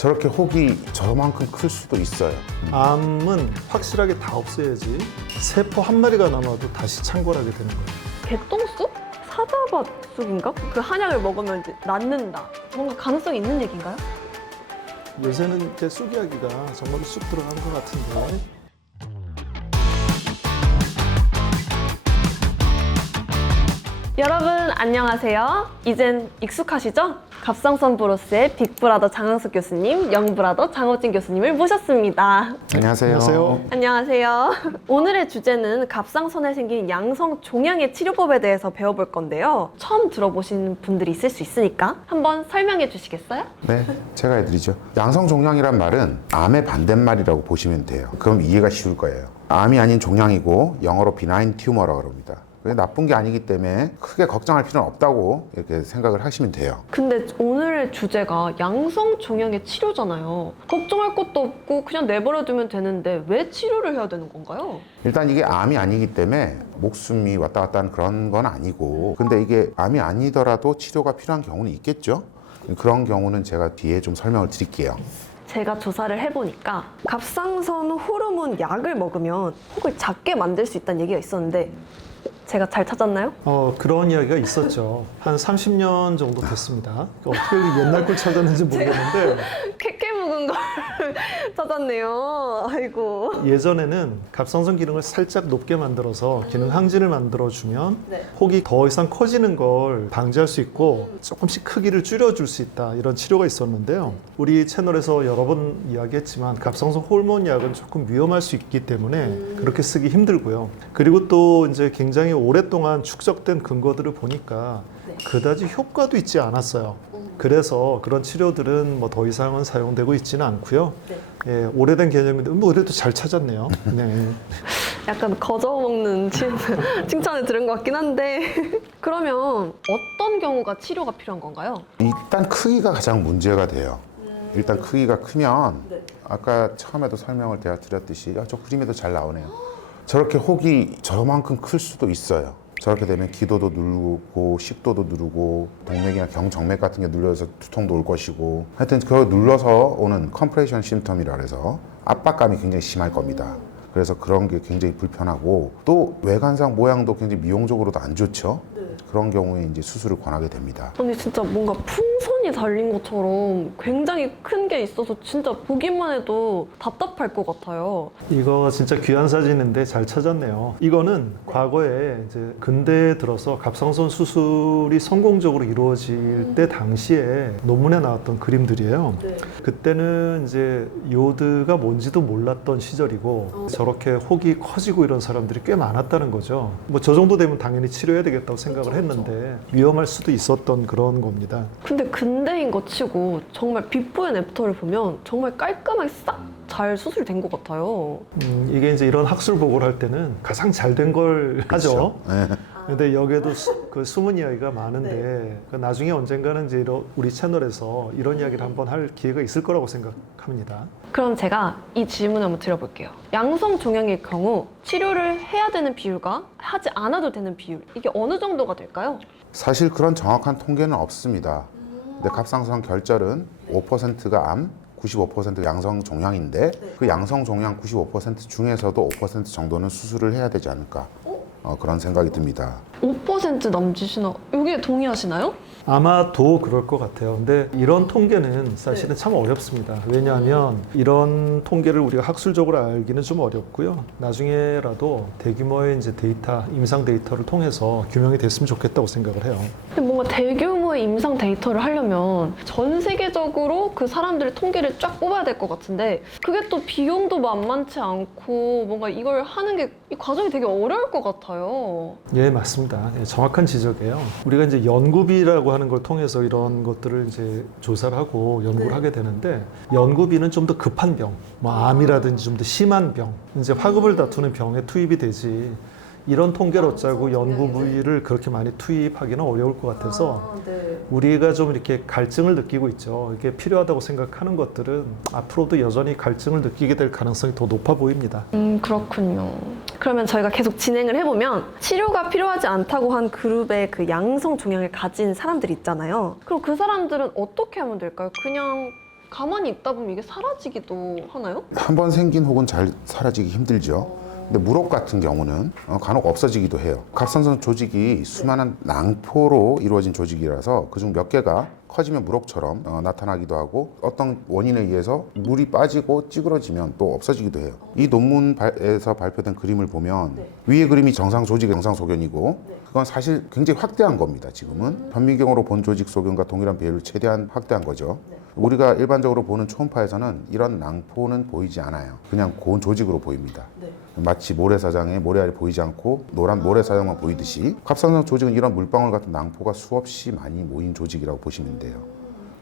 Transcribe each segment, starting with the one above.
저렇게 혹이 저만큼 클 수도 있어요. 암은 확실하게 다 없애야지 세포 한 마리가 남아도 다시 창궐하게 되는 거예요. 개똥쑥? 사자밭 쑥인가? 그 한약을 먹으면 이제 낫는다. 뭔가 가능성이 있는 얘기인가요? 요새는 이제 쑥 이야기가 정말로 쑥 들어가는 것 같은데 여러분 안녕하세요. 이젠 익숙하시죠? 갑상선 브로스의 빅브라더 장항석 교수님, 영브라더 장호진 교수님을 모셨습니다. 안녕하세요. 안녕하세요. 안녕하세요. 오늘의 주제는 갑상선에 생긴 양성 종양의 치료법에 대해서 배워볼 건데요. 처음 들어보신 분들이 있을 수 있으니까 한번 설명해 주시겠어요? 네, 제가 해드리죠. 양성종양이란 말은 암의 반대말이라고 보시면 돼요. 그럼 이해가 쉬울 거예요. 암이 아닌 종양이고 영어로 비나인 튜머라고 합니다. 그게 나쁜 게 아니기 때문에 크게 걱정할 필요는 없다고 이렇게 생각을 하시면 돼요. 근데 오늘의 주제가 양성 종양의 치료잖아요. 걱정할 것도 없고 그냥 내버려두면 되는데 왜 치료를 해야 되는 건가요? 일단 이게 암이 아니기 때문에 목숨이 왔다 갔다 하는 그런 건 아니고, 근데 이게 암이 아니더라도 치료가 필요한 경우는 있겠죠? 그런 경우는 제가 뒤에 좀 설명을 드릴게요. 제가 조사를 해보니까 갑상선 호르몬 약을 먹으면 혹을 작게 만들 수 있다는 얘기가 있었는데 제가 잘 찾았나요? 그런 이야기가 있었죠. 한 30년 정도 됐습니다. 어떻게 옛날 걸 찾았는지 모르겠는데 캐캐 묵은 걸 찾았네요. 아이고. 예전에는 갑상선 기능을 살짝 높게 만들어서 기능 항진을 만들어주면 혹이 더 이상 커지는 걸 방지할 수 있고 조금씩 크기를 줄여줄 수 있다, 이런 치료가 있었는데요. 우리 채널에서 여러 번 이야기했지만 갑상선 호르몬 약은 조금 위험할 수 있기 때문에 그렇게 쓰기 힘들고요. 그리고 또 이제 굉장히 오랫동안 축적된 근거들을 보니까 그다지 효과도 있지 않았어요. 그래서 그런 치료들은 뭐 더 이상은 사용되고 있지는 않고요. 예, 오래된 개념인데 뭐 그래도 잘 찾았네요. 네. 약간 거저먹는 칭찬을 들은 것 같긴 한데 그러면 어떤 경우가 치료가 필요한 건가요? 일단 크기가 가장 문제가 돼요. 일단 크기가 크면 아까 처음에도 설명을 제가 드렸듯이 저 그림에도 잘 나오네요. 저렇게 혹이 저만큼 클 수도 있어요. 저렇게 되면 기도도 누르고 식도도 누르고 동맥이나 경정맥 같은 게 눌려서 두통도 올 것이고, 하여튼 그거 눌러서 오는 컴프레션 심텀이라 해서 압박감이 굉장히 심할 겁니다. 그래서 그런 게 굉장히 불편하고, 또 외관상 모양도 굉장히 미용적으로도 안 좋죠. 그런 경우에 이제 수술을 권하게 됩니다. 아니 진짜 뭔가 풍선이 달린 것처럼 굉장히 큰 게 있어서 진짜 보기만 해도 답답할 것 같아요. 이거 진짜 귀한 사진인데 잘 찾았네요. 이거는 과거에 이제 근대에 들어서 갑상선 수술이 성공적으로 이루어질 때 당시에 논문에 나왔던 그림들이에요. 그때는 이제 요드가 뭔지도 몰랐던 시절이고 저렇게 혹이 커지고 이런 사람들이 꽤 많았다는 거죠. 뭐 저 정도 되면 당연히 치료해야 되겠다고 생각을 했는데 위험할 수도 있었던 그런 겁니다. 근데 근대인 것 치고 정말 비포 앤 애프터를 보면 정말 깔끔하게 싹 잘 수술된 것 같아요. 이게 이제 이런 학술 보고를 할 때는 가장 잘 된 걸 하죠. 네. 근데 여기에도 그 숨은 이야기가 많은데 그 나중에 언젠가는 이제 우리 채널에서 이런 이야기를 한번 할 기회가 있을 거라고 생각합니다. 그럼 제가 이 질문을 한번 드려볼게요. 양성 종양일 경우 치료를 해야 되는 비율과 하지 않아도 되는 비율, 이게 어느 정도가 될까요? 사실 그런 정확한 통계는 없습니다. 근데 갑상선 결절은 5%가 암, 95% 양성 종양인데 그 양성 종양 95% 중에서도 5% 정도는 수술을 해야 되지 않을까, 그런 생각이 듭니다. 5% 남짓이나 여기에 동의하시나요? 아마도 그럴 것 같아요. 근데 이런 통계는 사실은 참 어렵습니다. 왜냐하면 이런 통계를 우리가 학술적으로 알기는 좀 어렵고요. 나중에라도 대규모의 이제 데이터, 임상 데이터를 통해서 규명이 됐으면 좋겠다고 생각을 해요. 근데 뭔가 대규모의 임상 데이터를 하려면 전 세계적으로 그 사람들의 통계를 쫙 뽑아야 될 것 같은데 그게 또 비용도 만만치 않고 뭔가 이걸 하는 게 이 과정이 되게 어려울 것 같아요. 예, 맞습니다. 예, 정확한 지적이에요. 우리가 이제 연구비라고 하는 걸 통해서 이런 것들을 이제 조사를 하고 연구를 하게 되는데 연구비는 좀 더 급한 병, 뭐 암이라든지 좀 더 심한 병, 이제 화급을 다투는 병에 투입이 되지. 이런 통계로 짜고 연구 부위를 그렇게 많이 투입하기는 어려울 것 같아서 우리가 좀 이렇게 갈증을 느끼고 있죠. 이게 필요하다고 생각하는 것들은 앞으로도 여전히 갈증을 느끼게 될 가능성이 더 높아 보입니다. 그렇군요. 그러면 저희가 계속 진행을 해보면 치료가 필요하지 않다고 한 그룹의 그 양성 종양을 가진 사람들이 있잖아요. 그럼 그 사람들은 어떻게 하면 될까요? 그냥 가만히 있다 보면 이게 사라지기도 하나요? 한 번 생긴 혹은 잘 사라지기 힘들죠. 근데 물혹 같은 경우는 간혹 없어지기도 해요. 갑상선 조직이 수많은 낭포로 이루어진 조직이라서 그중 몇 개가 커지면 물혹처럼 나타나기도 하고 어떤 원인에 의해서 물이 빠지고 찌그러지면 또 없어지기도 해요. 이 논문에서 발표된 그림을 보면 위의 그림이 정상 조직의 정상 소견이고 그건 사실 굉장히 확대한 겁니다. 지금은 현미경으로 본 조직 소견과 동일한 비율을 최대한 확대한 거죠. 우리가 일반적으로 보는 초음파에서는 이런 낭포는 보이지 않아요. 그냥 고운 조직으로 보입니다. 마치 모래사장에 모래알이 보이지 않고 노란 모래사장만 보이듯이 갑상선 조직은 이런 물방울 같은 낭포가 수없이 많이 모인 조직이라고 보시면 돼요.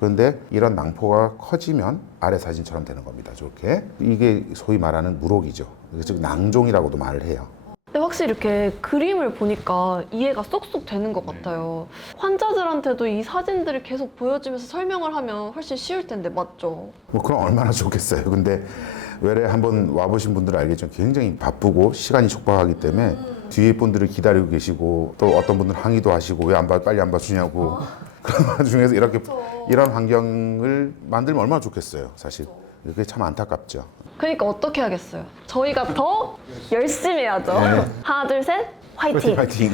그런데 이런 낭포가 커지면 아래 사진처럼 되는 겁니다. 저렇게. 이게 소위 말하는 물혹이죠. 즉 낭종이라고도 말을 해요. 근데 확실히 이렇게 그림을 보니까 이해가 쏙쏙 되는 것 같아요. 환자들한테도 이 사진들을 계속 보여주면서 설명을 하면 훨씬 쉬울 텐데 맞죠? 뭐 그럼 얼마나 좋겠어요. 근데 외래 한번 와보신 분들은 알겠지만 굉장히 바쁘고 시간이 촉박하기 때문에 뒤에 분들을 기다리고 계시고 또 어떤 분들은 항의도 하시고 왜 안 봐, 빨리 안 봐주냐고 그런 와중에서 이렇게 이런 환경을 만들면 얼마나 좋겠어요. 사실 그게 참 안타깝죠. 그러니까 어떻게 하겠어요? 저희가 더 열심히 해야죠. 하나, 둘, 셋, 화이팅! 파이팅.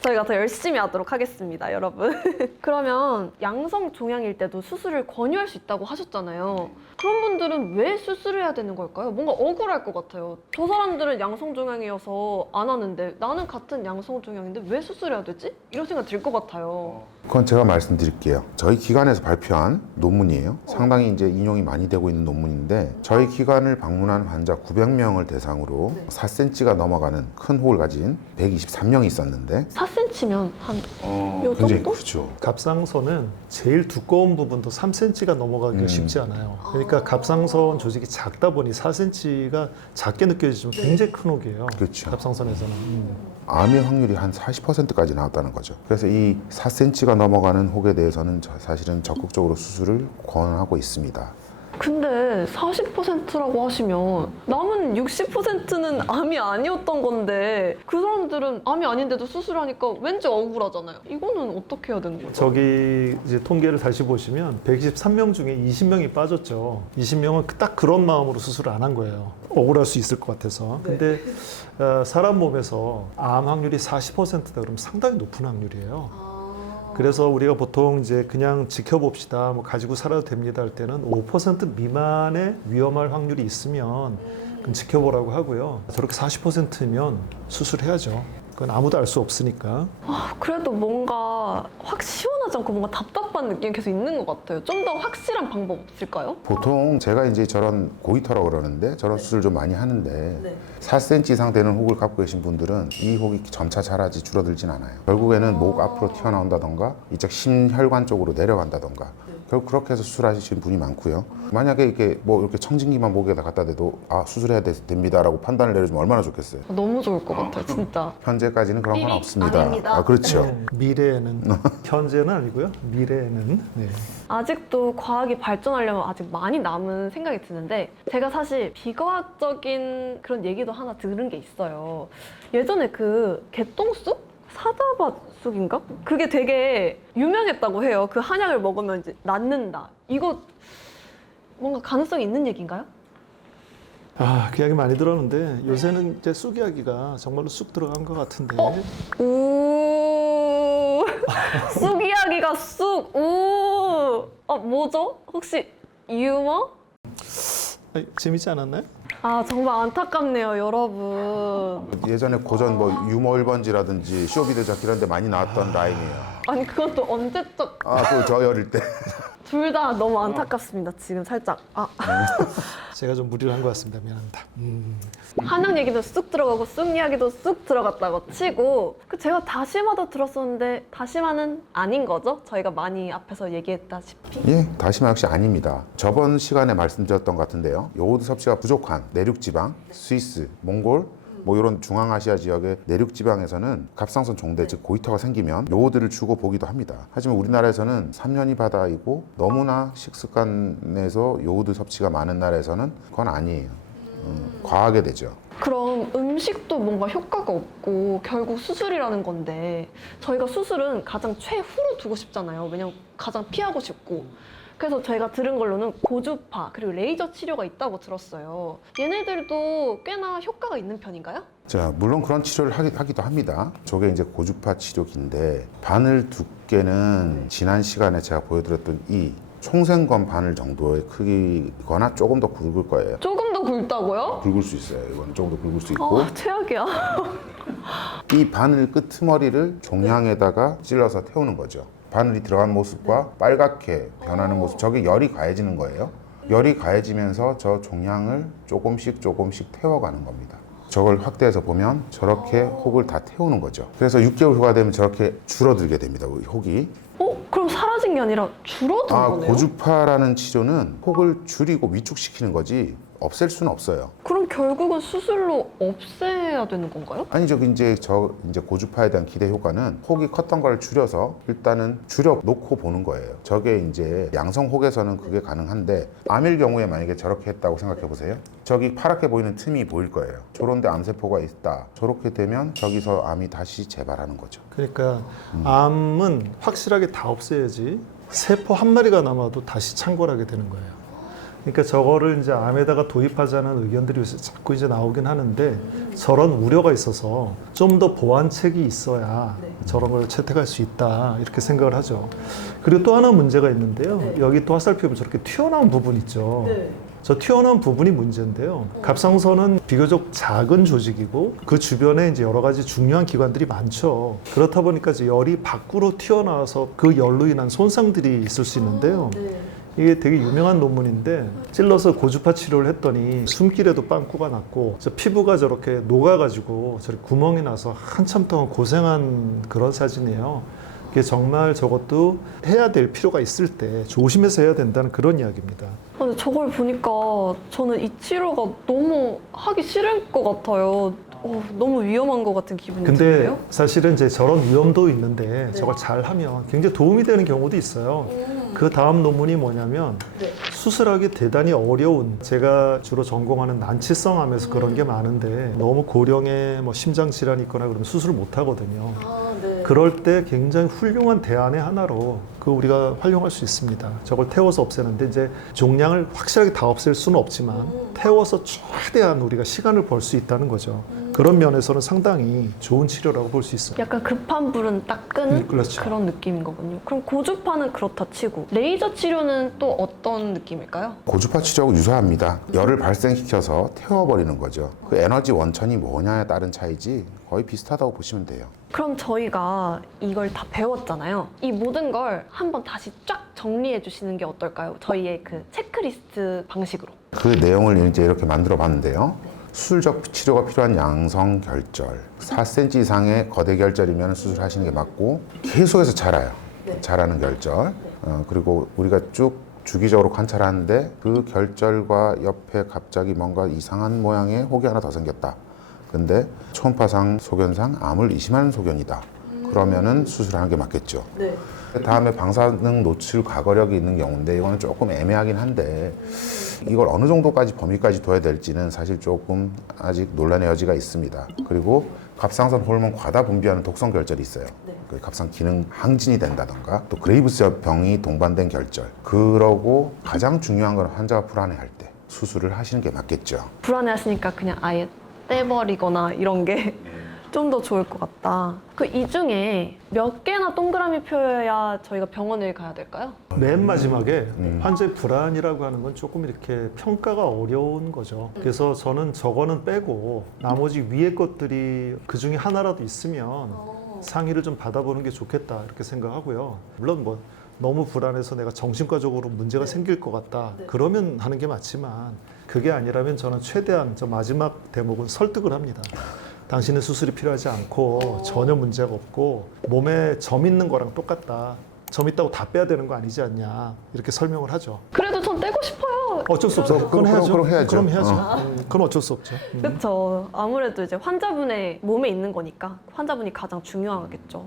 저희가 더 열심히 하도록 하겠습니다, 여러분. 그러면 양성 종양일 때도 수술을 권유할 수 있다고 하셨잖아요. 그런 분들은 왜 수술해야 되는 걸까요? 뭔가 억울할 것 같아요. 저 사람들은 양성 종양이어서 안 하는데 나는 같은 양성 종양인데 왜 수술해야 되지? 이런 생각 들 것 같아요. 그건 제가 말씀드릴게요. 저희 기관에서 발표한 논문이에요. 상당히 이제 인용이 많이 되고 있는 논문인데 저희 기관을 방문한 환자 900명을 대상으로 4cm가 넘어가는 큰 혹을 가진 123명이 있었는데 4cm면 한 요 굉장히 정도? 크죠. 갑상선은 제일 두꺼운 부분도 3cm가 넘어가기가 쉽지 않아요. 그러니까 갑상선 조직이 작다 보니 4cm가 작게 느껴지지만 굉장히 큰 혹이에요. 그렇죠. 갑상선에서는. 암의 확률이 한 40%까지 나왔다는 거죠. 그래서 이 4cm가 넘어가는 혹에 대해서는 사실은 적극적으로 수술을 권하고 있습니다. 근데 40%라고 하시면 남은 60%는 암이 아니었던 건데 그 사람들은 암이 아닌데도 수술하니까 왠지 억울하잖아요. 이거는 어떻게 해야 되는 거죠? 저기 이제 통계를 다시 보시면 123명 중에 20명이 빠졌죠. 20명은 딱 그런 마음으로 수술을 안 한 거예요. 억울할 수 있을 것 같아서. 근데 사람 몸에서 암 확률이 40%다 그러면 상당히 높은 확률이에요. 그래서 우리가 보통 이제 그냥 지켜봅시다, 뭐 가지고 살아도 됩니다 할 때는 5% 미만의 위험할 확률이 있으면 그럼 지켜보라고 하고요. 저렇게 40%면 수술해야죠. 그건 아무도 알 수 없으니까. 그래도 뭔가 확 시원하지 않고 뭔가 답답한 느낌이 계속 있는 것 같아요. 좀 더 확실한 방법 없을까요? 보통 제가 이제 저런 고이터라고 그러는데 저런 수술 좀 많이 하는데 4cm 이상 되는 혹을 갖고 계신 분들은 이 혹이 점차 자라지 줄어들진 않아요. 결국에는 목 앞으로 튀어나온다던가 이쪽 심혈관 쪽으로 내려간다던가 결국 그렇게 해서 수술하시는 분이 많고요. 만약에 이렇게 뭐 이렇게 청진기만 목에다 갖다 대도 수술해야 됩니다라고 판단을 내려주면 얼마나 좋겠어요. 너무 좋을 것 같아요, 진짜. 현재까지는 그런 건 없습니다. 아닙니다. 그렇죠. 미래에는 현재는 아니고요. 미래에는 네. 아직도 과학이 발전하려면 아직 많이 남은 생각이 드는데 제가 사실 비과학적인 그런 얘기도 하나 들은 게 있어요. 예전에 그 개똥쑥? 사자밭쑥인가? 그게 되게 유명했다고 해요. 그 한약을 먹으면 이제 낫는다. 이거 뭔가 가능성이 있는 얘기인가요? 그 이야기 많이 들었는데 요새는 이제 쑥 이야기가 정말로 쑥 들어간 것 같은데. 오, 쑥 이야기가 쑥. 오, 뭐죠? 혹시 유머? 재밌지 않았나요? 정말 안타깝네요, 여러분. 예전에 고전 뭐 유머 1번지라든지 쇼비드 잡기 이런 데 많이 나왔던 라인이에요. 아니 그것도 언제적 그 저 어릴 때. 둘 다 너무 안타깝습니다. 지금 살짝 제가 좀 무리를 한 것 같습니다. 미안합니다. 한약 얘기도 쑥 들어가고 쑥 이야기도 쑥 들어갔다고 치고 제가 다시마도 들었었는데 다시마는 아닌 거죠? 저희가 많이 앞에서 얘기했다시피. 예, 다시마 역시 아닙니다. 저번 시간에 말씀드렸던 것 같은데요. 요오드 섭취가 부족한 내륙지방, 스위스, 몽골, 뭐 이런 중앙아시아 지역의 내륙 지방에서는 갑상선 종대 즉 고이터가 생기면 요오드를 주고 보기도 합니다. 하지만 우리나라에서는 3년이 바다이고 너무나 식습관에서 요오드 섭취가 많은 나라에서는 그건 아니에요. 과하게 되죠. 그럼 음식도 뭔가 효과가 없고 결국 수술이라는 건데 저희가 수술은 가장 최후로 두고 싶잖아요. 왜냐면 가장 피하고 싶고 그래서 제가 들은 걸로는 고주파 그리고 레이저 치료가 있다고 들었어요. 얘네들도 꽤나 효과가 있는 편인가요? 자, 물론 그런 치료를 하기도 합니다. 저게 이제 고주파 치료기인데 바늘 두께는 지난 시간에 제가 보여드렸던 이 총생건 바늘 정도의 크기거나 조금 더 굵을 거예요. 조금 더 굵다고요? 굵을 수 있어요. 이거는 조금 더 굵을 수 있고 최악이야. 이 바늘 끄트머리를 종양에다가 찔러서 태우는 거죠. 바늘이 들어간 모습과 빨갛게 변하는 모습, 저게 열이 가해지는 거예요. 열이 가해지면서 저 종양을 조금씩 태워가는 겁니다. 저걸 확대해서 보면 저렇게 혹을 다 태우는 거죠. 그래서 6개월 후가 되면 저렇게 줄어들게 됩니다. 혹이. 그럼 사라진 게 아니라 줄어든 거네요? 고주파라는 치료는 혹을 줄이고 위축시키는 거지 없앨 수는 없어요. 그럼 결국은 수술로 없애야 되는 건가요? 아니죠. 이제 고주파에 대한 기대 효과는 혹이 컸던 걸 줄여서 일단은 줄여 놓고 보는 거예요. 저게 이제 양성 혹에서는 그게 가능한데 암일 경우에 만약에 저렇게 했다고 생각해 보세요. 저기 파랗게 보이는 틈이 보일 거예요. 저런데 암세포가 있다. 저렇게 되면 저기서 암이 다시 재발하는 거죠. 그러니까 암은 확실하게 다 없애야지 세포 한 마리가 남아도 다시 창궐하게 되는 거예요. 그러니까 저거를 이제 암에다가 도입하자는 의견들이 요새 자꾸 이제 나오긴 하는데 저런 우려가 있어서 좀 더 보완책이 있어야 저런 걸 채택할 수 있다 이렇게 생각을 하죠. 그리고 또 하나 문제가 있는데요. 여기 또 화살표면 저렇게 튀어나온 부분 있죠. 저 튀어나온 부분이 문제인데요. 갑상선은 비교적 작은 조직이고 그 주변에 이제 여러 가지 중요한 기관들이 많죠. 그렇다 보니까 이제 열이 밖으로 튀어나와서 그 열로 인한 손상들이 있을 수 있는데요. 이게 되게 유명한 논문인데 찔러서 고주파 치료를 했더니 숨길에도 빵꾸가 났고 저 피부가 저렇게 녹아가지고 저렇게 구멍이 나서 한참 동안 고생한 그런 사진이에요. 이게 정말 저것도 해야 될 필요가 있을 때 조심해서 해야 된다는 그런 이야기입니다. 근데 저걸 보니까 저는 이 치료가 너무 하기 싫을 것 같아요. 너무 위험한 것 같은 기분이 근데 드는데요? 사실은 이제 저런 위험도 있는데 저걸 잘 하면 굉장히 도움이 되는 경우도 있어요. 그 다음 논문이 뭐냐면 수술하기 대단히 어려운, 제가 주로 전공하는 난치성 암에서 그런 게 많은데 너무 고령의 뭐 심장 질환이 있거나 그러면 수술을 못 하거든요. 그럴 때 굉장히 훌륭한 대안의 하나로 우리가 활용할 수 있습니다. 저걸 태워서 없애는데 이제 종양을 확실하게 다 없앨 수는 없지만 태워서 최대한 우리가 시간을 벌 수 있다는 거죠. 그런 면에서는 상당히 좋은 치료라고 볼 수 있어요. 약간 급한 불은 딱 끄는 그렇죠. 그런 느낌인 거군요. 그럼 고주파는 그렇다 치고 레이저 치료는 또 어떤 느낌일까요? 고주파 치료하고 유사합니다. 열을 발생시켜서 태워버리는 거죠. 그 에너지 원천이 뭐냐에 따른 차이지 거의 비슷하다고 보시면 돼요. 그럼 저희가 이걸 다 배웠잖아요. 이 모든 걸 한번 다시 쫙 정리해 주시는 게 어떨까요? 저희의 그 체크리스트 방식으로. 그 내용을 이제 이렇게 만들어 봤는데요. 수술적 치료가 필요한 양성 결절, 4cm 이상의 거대 결절이면 수술하시는 게 맞고 계속해서 자라요. 자라는 결절. 그리고 우리가 쭉 주기적으로 관찰하는데 그 결절과 옆에 갑자기 뭔가 이상한 모양의 혹이 하나 더 생겼다. 근데 초음파상 소견상 암을 의심하는 소견이다. 그러면은 수술하는 게 맞겠죠. 다음에 방사능 노출 과거력이 있는 경우인데 이거는 조금 애매하긴 한데 이걸 어느 정도까지 범위까지 둬야 될지는 사실 조금 아직 논란의 여지가 있습니다. 그리고 갑상선 호르몬 과다 분비하는 독성 결절이 있어요. 그 갑상 기능 항진이 된다던가 또 그레이브스 병이 동반된 결절. 그러고 가장 중요한 건 환자가 불안해할 때 수술을 하시는 게 맞겠죠. 불안해하시니까 그냥 아예 떼버리거나 이런 게 좀 더 좋을 것 같다. 그 이 중에 몇 개나 동그라미 표여야 저희가 병원을 가야 될까요? 맨 마지막에 환자의 불안이라고 하는 건 조금 이렇게 평가가 어려운 거죠. 그래서 저는 저거는 빼고 나머지 위에 것들이 그 중에 하나라도 있으면 상의를 좀 받아보는 게 좋겠다 이렇게 생각하고요. 물론 뭐 너무 불안해서 내가 정신과적으로 문제가 생길 것 같다 그러면 하는 게 맞지만 그게 아니라면 저는 최대한 저 마지막 대목은 설득을 합니다. 당신은 수술이 필요하지 않고 전혀 문제가 없고 몸에 점 있는 거랑 똑같다. 점 있다고 다 빼야 되는 거 아니지 않냐 이렇게 설명을 하죠. 그래도 전 떼고 싶어요. 어쩔 수 없어요. 그건 해야죠. 그럼 해야죠. 그럼 해야죠. 그건 어쩔 수 없죠. 그렇죠. 아무래도 이제 환자분의 몸에 있는 거니까 환자분이 가장 중요하겠죠.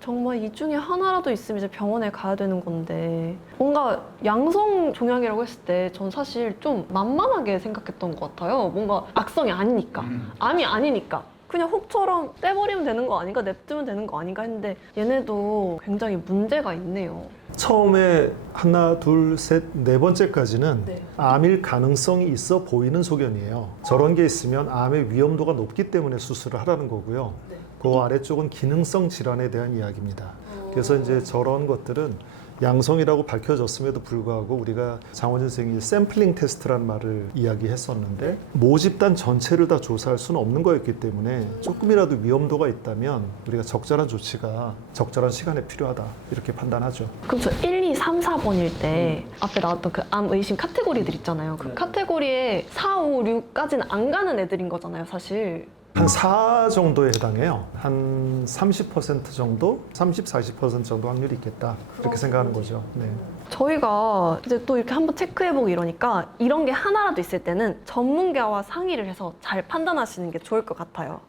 정말 이 중에 하나라도 있으면 이제 병원에 가야 되는 건데 뭔가 양성 종양이라고 했을 때 전 사실 좀 만만하게 생각했던 것 같아요. 뭔가 악성이 아니니까, 암이 아니니까. 그냥 혹처럼 떼버리면 되는 거 아닌가, 냅두면 되는 거 아닌가 했는데 얘네도 굉장히 문제가 있네요. 처음에 하나, 둘, 셋, 네 번째까지는 네. 암일 가능성이 있어 보이는 소견이에요. 저런 게 있으면 암의 위험도가 높기 때문에 수술을 하라는 거고요. 네. 그 아래쪽은 기능성 질환에 대한 이야기입니다. 그래서 이제 저런 것들은 양성이라고 밝혀졌음에도 불구하고 우리가 장원진 선생님이 샘플링 테스트란 말을 이야기했었는데 모집단 전체를 다 조사할 수는 없는 거였기 때문에 조금이라도 위험도가 있다면 우리가 적절한 조치가 적절한 시간에 필요하다 이렇게 판단하죠. 그럼 저 1, 2, 3, 4번일 때 앞에 나왔던 그 암 의심 카테고리들 있잖아요. 그 카테고리에 4, 5, 6까지는 안 가는 애들인 거잖아요, 사실. 한 4 정도에 해당해요. 한 30% 정도, 30, 40% 정도 확률이 있겠다. 그렇게 생각하는 거죠. 네. 저희가 이제 또 이렇게 한번 체크해보고 이러니까 이런 게 하나라도 있을 때는 전문가와 상의를 해서 잘 판단하시는 게 좋을 것 같아요.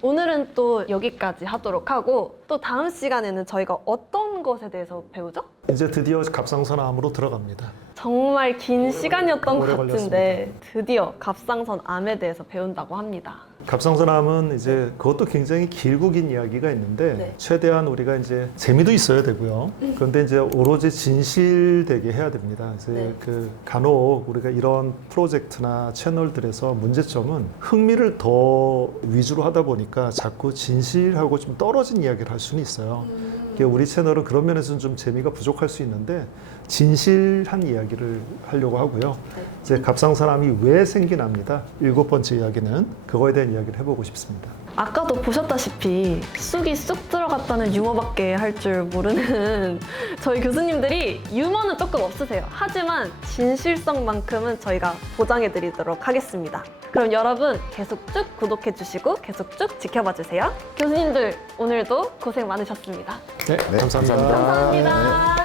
오늘은 또 여기까지 하도록 하고 또 다음 시간에는 저희가 어떤 것에 대해서 배우죠? 이제 드디어 갑상선암으로 들어갑니다. 정말 긴 시간이었던 것 오래 같은데 드디어 갑상선 암에 대해서 배운다고 합니다. 갑상선암은 이제 그것도 굉장히 길고 긴 이야기가 있는데 네. 최대한 우리가 이제 재미도 있어야 되고요. 그런데 이제 오로지 진실되게 해야 됩니다. 그래서 네. 그 간혹 우리가 이런 프로젝트나 채널들에서 문제점은 흥미를 더 위주로 하다 보니까 자꾸 진실하고 좀 떨어진 이야기를 할 수는 있어요. 우리 채널은 그런 면에서는 좀 재미가 부족할 수 있는데 진실한 이야기를 하려고 하고요. 이제 갑상선암이 왜 생기납니다. 7번째 이야기는 그거에 대한 이야기를 해보고 싶습니다. 아까도 보셨다시피 쑥이 쑥 들어갔다는 유머밖에 할 줄 모르는 저희 교수님들이 유머는 조금 없으세요. 하지만 진실성만큼은 저희가 보장해 드리도록 하겠습니다. 그럼 여러분 계속 쭉 구독해 주시고 계속 쭉 지켜봐 주세요. 교수님들 오늘도 고생 많으셨습니다. 네, 감사합니다. 감사합니다. 감사합니다.